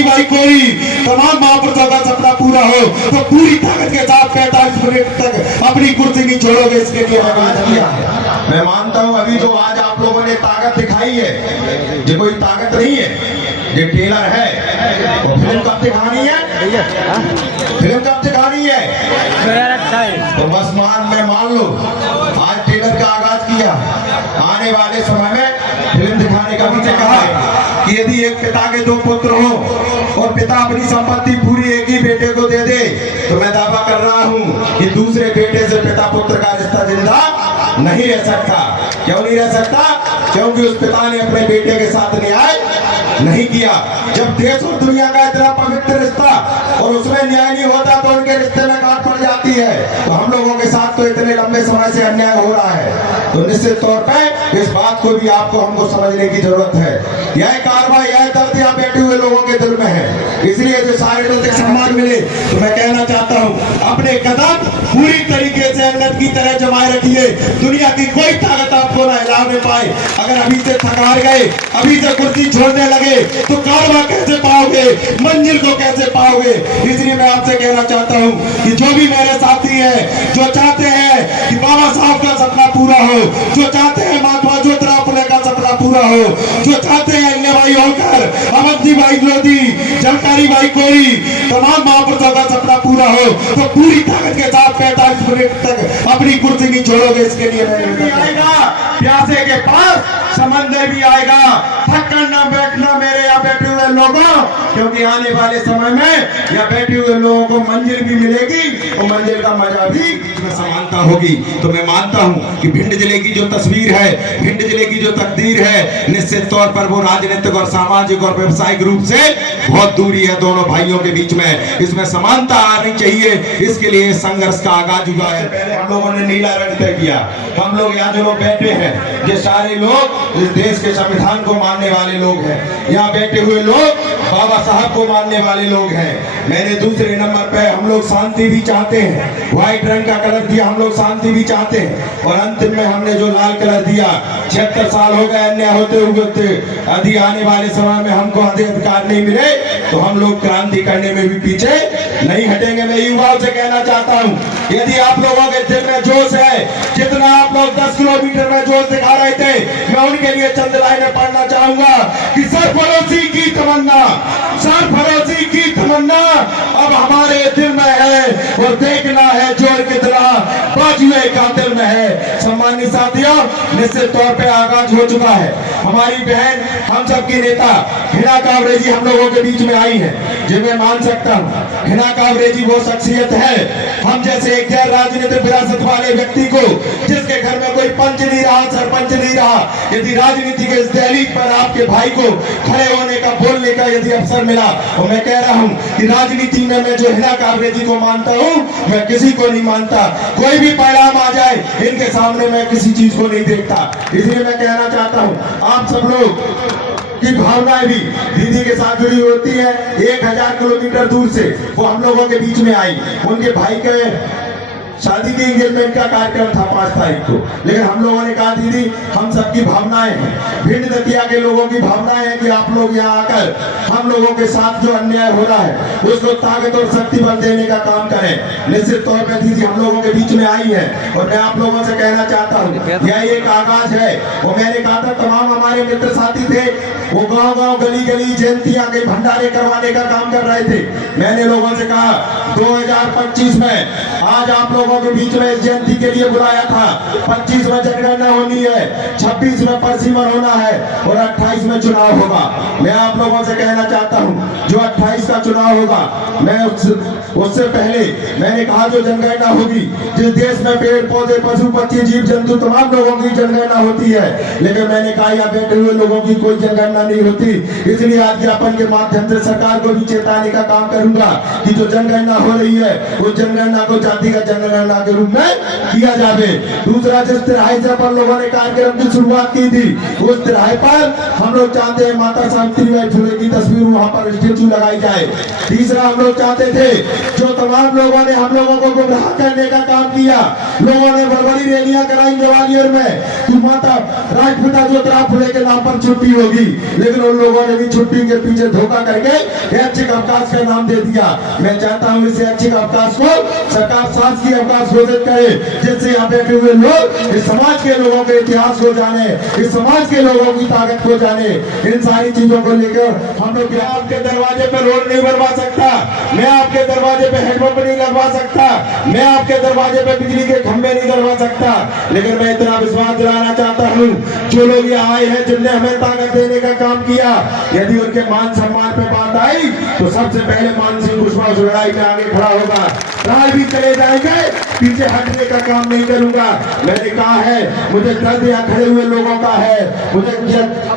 जानकारी भाई कोरी तमाम महापुरुषों का सपना पूरा हो तो पूरी ताकत के साथ 45 मिनट तक अपनी कुर्सी नहीं छोड़ोगे, इसके लिए मैं मानता हूं अभी जो आज आप लोगों ने ताकत दिखाई है, जो कोई ताकत नहीं है, ये टेलर है। वो फिल्म कब दिखानी है? फिल्म कब दिखानी है? तो बस मान लो आज टेलर का आगाज किया, आने वाले समय में फिल्म दिखाने का मुझे कहा कि यदि एक पिता के 2 पुत्र हो और पिता अपनी संपत्ति पूरी एक ही बेटे को दे दे तो मैं दावा कर रहा हूं कि दूसरे बेटे से पिता पुत्र का रिश्ता जिंदा नहीं रह सकता। क्यों नहीं रह सकता? क्योंकि उस पिता ने अपने बेटे के साथ न्याय नहीं किया। जब देश और दुनिया का इतना पवित्र रिश्ता और उसमें न्याय नहीं होता तो उनके रिश्ते में गांठ पड़ जाती है। तो हम लोगों के साथ तो इतने लंबे समय से अन्याय हो रहा है, तो निश्चित तौर पर इस बात को भी आपको हमको समझने की जरूरत है। यह कार्रवाई, यह दर्द यहाँ बैठे हुए लोगों के दिल में है, इसलिए जो सारे लोग सम्मान मिले तो मैं कहना चाहता हूँ अपने कदम पूरी तरीके से अंगद की तरह जमाए रखिए। दुनिया की कोई ताकत आपको न हिलाने पाए। अगर अभी से थकार गए, अभी से कुर्सी छोड़ने लगे तो कारवा कैसे पाओगे, मंजिल को कैसे पाओगे? इसलिए मैं आपसे कहना चाहता हूं कि जो भी मेरे साथी हैं, जो चाहते हैं कि बाबा साहब का सपना पूरा हो, जो चाहते हैं महात्मा ज्योतिराव फुले का सपना पूरा हो, जो चाहते हैं अन्य भाई होकर अवंती भाई लोधी, जानकारी भाई कोरी, तमाम महापुरुषों का सपना पूरा हो तो पूरी ताकत के साथ 45 मिनट तक अपनी कुर्सी नहीं छोड़ोगे। इसके लिए आएगा, प्यासे के पास समंदर भी आएगा। थक कर ना बैठना मेरे यहाँ बैठे हुए लोगों, क्योंकि आने वाले समय में यहाँ बैठे हुए लोगों को मंजिल भी मिलेगी और मंजिल का मजा भी इसमें समानता होगी। तो मैं मानता हूँ कि भिंड जिले की जो तस्वीर है, भिंड जिले की जो तकदीर है, निश्चित तौर पर वो राजनीतिक और सामाजिक और व्यवसायिक रूप से बहुत दूरी है दोनों भाइयों के बीच में। इसमें समानता आनी चाहिए, इसके लिए संघर्ष का आगाज हुआ है। पहले हम लोगों ने नीला रंग तय किया। हम लोग यहाँ जो लोग बैठे हैं ये सारे लोग इस देश के संविधान को मानने वाले लोग हैं। यहाँ बैठे हुए लोग बाबा साहब को मानने वाले लोग हैं। मैंने दूसरे नंबर पे हम लोग शांति भी चाहते हैं। व्हाइट रंग का कलर दिया, हम लोग शांति भी चाहते हैं। और अंतिम में हमने जो लाल कलर दिया, 76 साल हो गए अन्याय होते हुए, यदि आने वाले समय में हमको अधिकार नहीं मिले तो हम लोग क्रांति करने में भी पीछे नहीं हटेंगे। मैं युवाओं से कहना चाहता हूँ, यदि आप लोगों के दिल में जोश है, जितना आप लोग 10 किलोमीटर में जोश दिखा रहे थे, मैं उनके लिए चंद लाइनें पढ़ना चाहूंगा कि सरफरोशी की तमन्ना, सरफरोशी की तमन्ना अब हमारे दिल में है और देखना है जोर कितना बाजुए कातिल में है। सम्मानित साथियों, निश्चित तौर पे आगाज हो चुका है। हमारी बहन, हम सबकी नेता हिना कांवरे जी हम लोगों के बीच में आई है, जो मैं मान सकता हूँ हिना कांवरे जी वो शख्सियत है, हम जैसे एक गैर राजनीतिक विरासत वाले व्यक्ति को, जिसके घर में कोई पंच नहीं रहा, सरपंच नहीं रहा, यदि राजनीति के इस दहलीज पर आपके भाई को खड़े होने का, बोलने का यदि अवसर मिला, और मैं कह रहा हूँ कि राजनीति में मैं जो हिना कांवरे जी को मानता हूँ, मैं किसी को नहीं मानता। कोई भी परिणाम आ जाए, इनके सामने मैं किसी चीज को नहीं देखता। इसलिए मैं कहना चाहता हूँ आप सब लोग की भावनाएं भी दीदी के साथ जुड़ी होती है। 1000 किलोमीटर दूर से वो हम लोगों के बीच में आई। उनके भाई के शादी की एंगेजमेंट का कार्यक्रम था 5 तारीख को, लेकिन हम लोगों ने कहा दीदी हम सबकी भावनाएं हैं, भिंड दतिया के लोगों की भावनाएं हैं कि आप लोग यहाँ आकर हम लोगों के साथ जो अन्याय हो रहा है उसको ताकत और शक्ति बल देने का काम करें। निश्चित तौर पर दीदी हम लोगों के बीच में आई है और मैं आप लोगों से कहना चाहता हूँ यह एक आगाज है। वो मैंने कहा था तमाम हमारे मित्र साथी थे, वो गाँव-गाँव गली-गली जयंतियां के भंडारे करवाने का काम कर रहे थे। मैंने लोगों से कहा 2025 में आज आप लोगों के बीच में इस जयंती के लिए बुलाया था। 25 में जनगणना होनी है, 26 में परसीमन होना है और 28 में चुनाव होगा। मैं आप लोगों से कहना चाहता हूं जो 28 का चुनाव होगा, मैं उससे पहले मैंने कहा जो जनगणना होगी, जिस देश में पेड़ पौधे पशु पक्षी जीव जंतु तमाम लोगों की जनगणना होती है, लेकिन मैंने कहा यहाँ बैठे हुए लोगों की कोई जनगणना नहीं होती। इसलिए आज ज्ञापन के माध्यम से सरकार को भी चेताने का काम करूंगा कि जो जनगणना हो रही है उस जनगणना को जातिगत जनगणना के रूप में किया जावे। दूसरा, जिस तिराहे से अपन लोगों ने कार्यक्रम की शुरुआत की थी, उस तिराहे पर हम लोग चाहते हैं माता सावित्रीबाई फुले की तस्वीर वहां पर स्टेचू लगाई जाए। तीसरा, हम लोग चाहते थे जो तमाम लोगों ने हम लोगों को गुमराह करने का काम किया, लोगों ने बड़ी रैलियां कराई ग्वालियर में कि माता राष्ट्रपिता ज्योतिराव फुले के नाम पर छुट्टी होगी, लेकिन उन लोगों ने भी छुट्टी के पीछे धोखा करके ऐच्छिक अवकाश का नाम दे दिया। मैं चाहता हूं इस ऐच्छिक अवकाश को सरकार शासकीय अवकाश घोषित करे, जिससे यहाँ बैठे हुए लोग इस समाज के लोगों के इतिहास को जाने, इस समाज के लोगों की ताकत को जाने। इन सारी चीजों को लेकर हम लोग आपके दरवाजे पे रोड नहीं बनवा सकता, मैं आपके दरवाजे पे हेडपंप नहीं लगवा सकता, मैं आपके दरवाजे पे बिजली के खंभे नहीं लगवा सकता, लेकिन मैं इतना विश्वास दिलाना चाहता हूँ जो लोग यहाँ आए हैं, जिनने हमें ताकत देने का काम किया, यदि उनके मान सम्मान पे बात आई तो सबसे पहले मान सिंह कुशवाहा उस लड़ाई में आगे खड़ा होगा। राज भी चले जाएंगे, पीछे हटने का काम नहीं करूंगा। मैंने कहा है मुझे दर्द यहाँ खड़े हुए लोगों का है, मुझे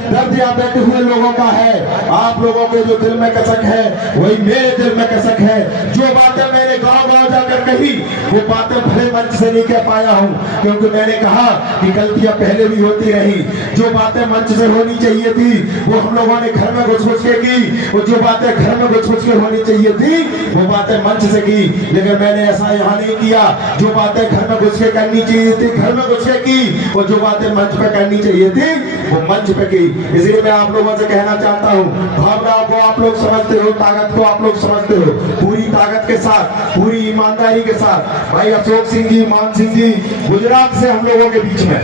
दर्द यहाँ बैठे हुए लोगों का है। आप लोगों के जो दिल में कसक है वही मेरे दिल में कसक है। जो बातें मैंने गांव-गांव जाकर कही वो बातें भले मंच से नहीं कह पाया हूँ, क्योंकि मैंने कहा कि गलतियां पहले भी होती रही। जो बातें मंच से होनी चाहिए थी वो हम लोगों ने घर में घुस-घुस के की, और जो बातें घर में घुस-घुस के होनी चाहिए थी वो बातें मंच से की, लेकिन मैंने ऐसा यहाँ नहीं किया। जो बातें घर में घुस के करनी चाहिए थी घर में घुस के की, और जो बातें मंच पे करनी चाहिए थी वो मंच पे की। इसलिए मैं आप लोगों से कहना चाहता हूँ, भावना को आप लोग समझते हो, ताकत को आप लोग समझते हो, पूरी ताकत के साथ, पूरी ईमानदारी के साथ भाई अशोक सिंह जी, मान सिंह जी गुजरात से हम लोगों के बीच में,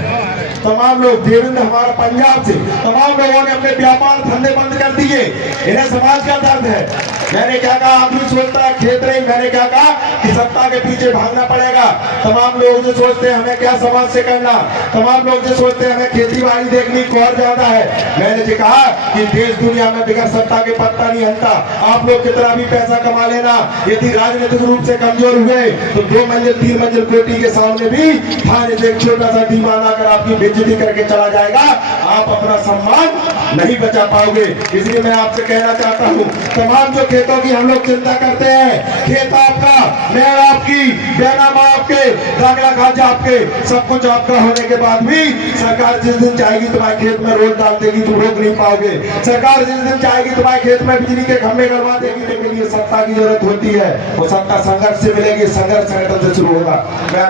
तमाम लोग देवेंद्र हमारा पंजाब से, तमाम लोगों ने अपने व्यापार धंधे बंद कर दिए। इन्हें समाज का दर्द है। मैंने क्या कहा, आदमी सोचता है खेत नहीं, मैंने क्या कहा कि सत्ता के पीछे भागना पड़ेगा। तमाम लोग जो सोचते हैं हमें क्या समाज से करना, तमाम लोग जो सोचते हैं हमें खेती बाड़ी देखनी और ज्यादा है। मैंने जो कहा कि देश दुनिया में बिगड़ सत्ता के पत्ता नहीं हलता। आप लोग कितना भी पैसा कमा लेना, यदि राजनीतिक रूप से कमजोर हुए तो 2 मंजिल 3 मंजिल कोठी के सामने भी थाने से एक छोटा सा दीवाना अगर आपकी बेइज्जती करके चला जाएगा, आप अपना सम्मान नहीं बचा पाओगे। इसलिए मैं आपसे कहना चाहता हूँ, तमाम जो खेतों की हम लोग चिंता करते हैं, खेत आपका, नहर आपकी, बैनामा आपके, रागड़ा खाजा आपके, सब कुछ आपका होने के बाद भी सरकार जिस दिन चाहेगी तुम्हारे खेत में रोड डाल देगी, तुम रोक नहीं पाओगे। सरकार जिस दिन चाहेगी तुम्हारे खेत में बिजली के खंभे करवा देगी, लेकिन ये सत्ता की जरूरत होती है, वो सत्ता संघर्ष से मिलेगी, संघर्ष संगठन से शुरू होगा। मैं